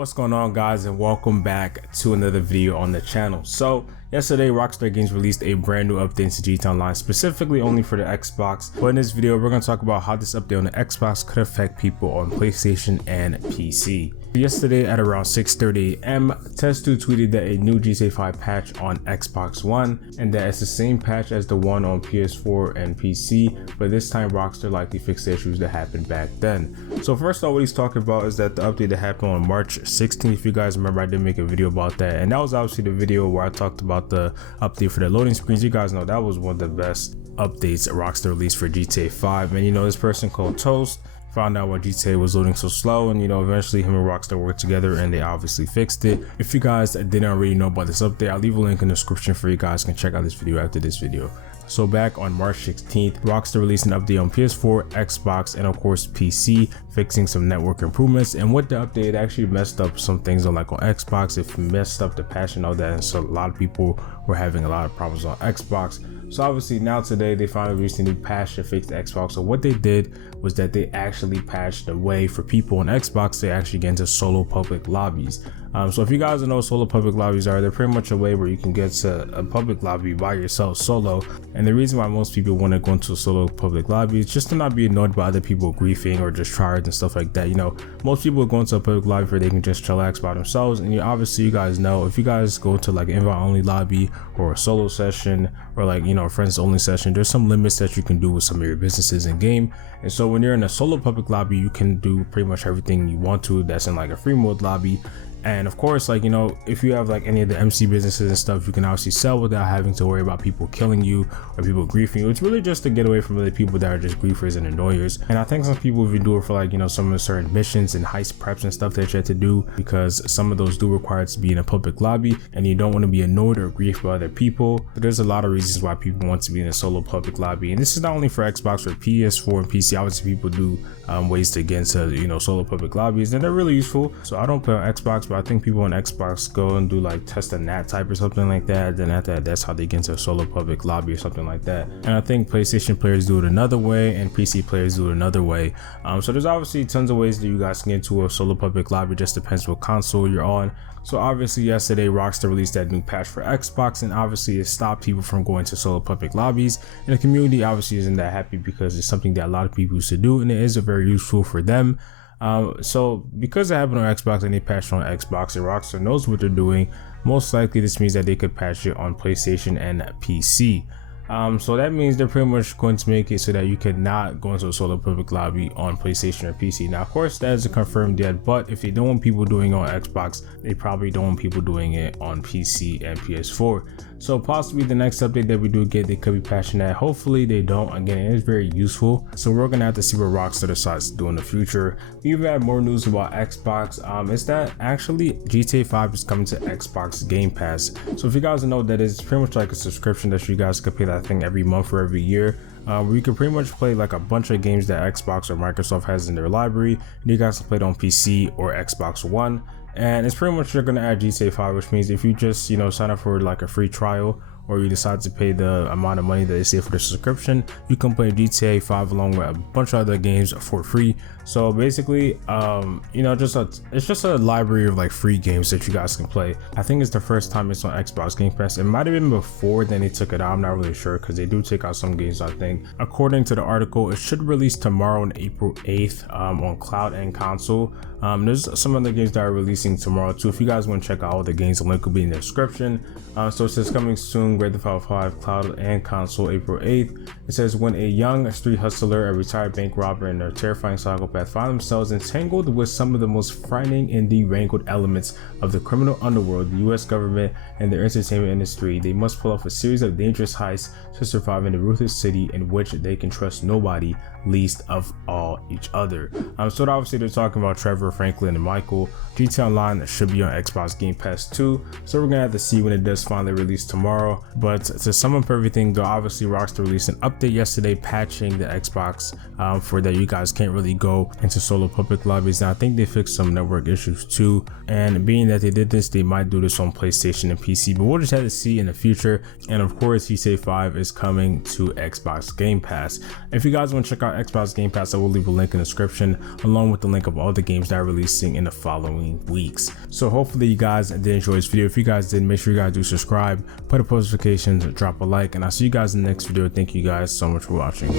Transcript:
What's going on, guys, and welcome back to another video on the channel. So yesterday Rockstar Games released a brand new update to GTA Online, specifically only for the Xbox. But in this video we're going to talk about how this update on the Xbox could affect people on PlayStation and PC. Yesterday at around 6:30 AM, Test2 tweeted that a new GTA 5 patch on Xbox One, and that it's the same patch as the one on PS4 and PC, but this time Rockstar likely fixed the issues that happened back then. So first off, what he's talking about is that the update that happened on March 16th. If you guys remember, I did make a video about that, and that was obviously the video where I talked about the update for the loading screens. You guys know that was one of the best updates Rockstar released for GTA 5, and this person called Toast found out why GTA was loading so slow, and eventually him and Rockstar worked together and they obviously fixed it. If you guys didn't already know about this update, I'll leave a link in the description for you guys can check out this video after this video. So back on March 16th, Rockstar released an update on PS4, Xbox, and of course PC, fixing some network improvements. And with the update, it actually messed up some things on Xbox. It messed up the patch and all that, and so a lot of people were having a lot of problems on Xbox. So obviously now today they finally released a new patch to fix the Xbox. So what they did was that they actually patched the way for people on Xbox to actually get into solo public lobbies. So if you guys don't know what solo public lobbies are, they're pretty much a way where you can get to a public lobby by yourself solo. And the reason why most people want to go into a solo public lobby is just to not be annoyed by other people griefing or just tryhards and stuff like that. Most people go into a public lobby where they can just chillax by themselves. And obviously you guys know, if you guys go to an invite only lobby or a solo session or a friends only session, there's some limits that you can do with some of your businesses in game. And so when you're in a solo public lobby, you can do pretty much everything you want to that's in a free mode lobby. And of course, if you have any of the MC businesses and stuff, you can obviously sell without having to worry about people killing you or people griefing you. It's really just to get away from other people that are just griefers and annoyers. And I think some people even do it for some of the certain missions and heist preps and stuff that you have to do, because some of those do require it to be in a public lobby and you don't want to be annoyed or griefed by other people. But there's a lot of reasons why people want to be in a solo public lobby, and this is not only for Xbox or PS4 and PC. Obviously people do ways to get into solo public lobbies, and they're really useful. So I don't play on Xbox, but I think people on Xbox go and do test a nat type or something like that. Then after that, that's how they get into a solo public lobby or something like that. And I think PlayStation players do it another way and PC players do it another way. So there's obviously tons of ways that you guys can get into a solo public lobby. It just depends what console you're on. So obviously yesterday Rockstar released that new patch for Xbox, and obviously it stopped people from going to solo public lobbies, and the community obviously isn't that happy because it's something that a lot of people used to do, and it is very useful for them. So because it happened on Xbox and they patched on Xbox and Rockstar knows what they're doing, most likely this means that they could patch it on PlayStation and PC. So that means they're pretty much going to make it so that you cannot go into a solo public lobby on PlayStation or PC. Now, of course, that isn't confirmed yet, but if they don't want people doing it on Xbox, they probably don't want people doing it on PC and PS4. So possibly the next update that we do get, they could be patching that. Hopefully they don't. Again, it is very useful. So we're gonna have to see what Rockstar decides to do in the future. We even have more news about Xbox. Is that actually GTA 5 is coming to Xbox Game Pass. So if you guys don't know what that is, it's pretty much like a subscription that you guys could pay that thing every month or every year, where you can pretty much play a bunch of games that Xbox or Microsoft has in their library, and you guys can play it on PC or Xbox One. And it's pretty much, you're gonna add GTA 5, which means if you just sign up for a free trial, or you decide to pay the amount of money that they say for the subscription, you can play GTA 5 along with a bunch of other games for free. So basically, it's just a library of free games that you guys can play. I think it's the first time it's on Xbox Game Pass. It might have been before then they took it out. I'm not really sure, because they do take out some games, I think. According to the article, it should release tomorrow on April 8th on cloud and console. There's some other games that are releasing tomorrow too. If you guys want to check out all the games, the link will be in the description. So it says coming soon, Grand Theft Auto 5 cloud and console April 8th. It says when a young street hustler, a retired bank robber, and a terrifying psychopath find themselves entangled with some of the most frightening and derangled elements of the criminal underworld, the US government, and the entertainment industry, they must pull off a series of dangerous heists to survive in a ruthless city in which they can trust nobody, least of all each other. So obviously they're talking about Trevor, Franklin, and Michael. GTA Online should be on Xbox Game Pass too, so we're gonna have to see when it does finally release tomorrow. well. But to sum up everything though, obviously Rockstar released an update yesterday patching the Xbox for that you guys can't really go into solo public lobbies. Now I think they fixed some network issues too, and being that they did this, they might do this on PlayStation and PC, but we'll just have to see in the future. And of course GTA 5 is coming to Xbox Game Pass. If you guys want to check out Xbox Game Pass, I will leave a link in the description along with the link of all the games that are releasing in the following weeks. So hopefully you guys did enjoy this video. If you guys did, make sure you guys do subscribe, put up post notifications, drop a like, and I'll see you guys in the next video. Thank you guys so much for watching.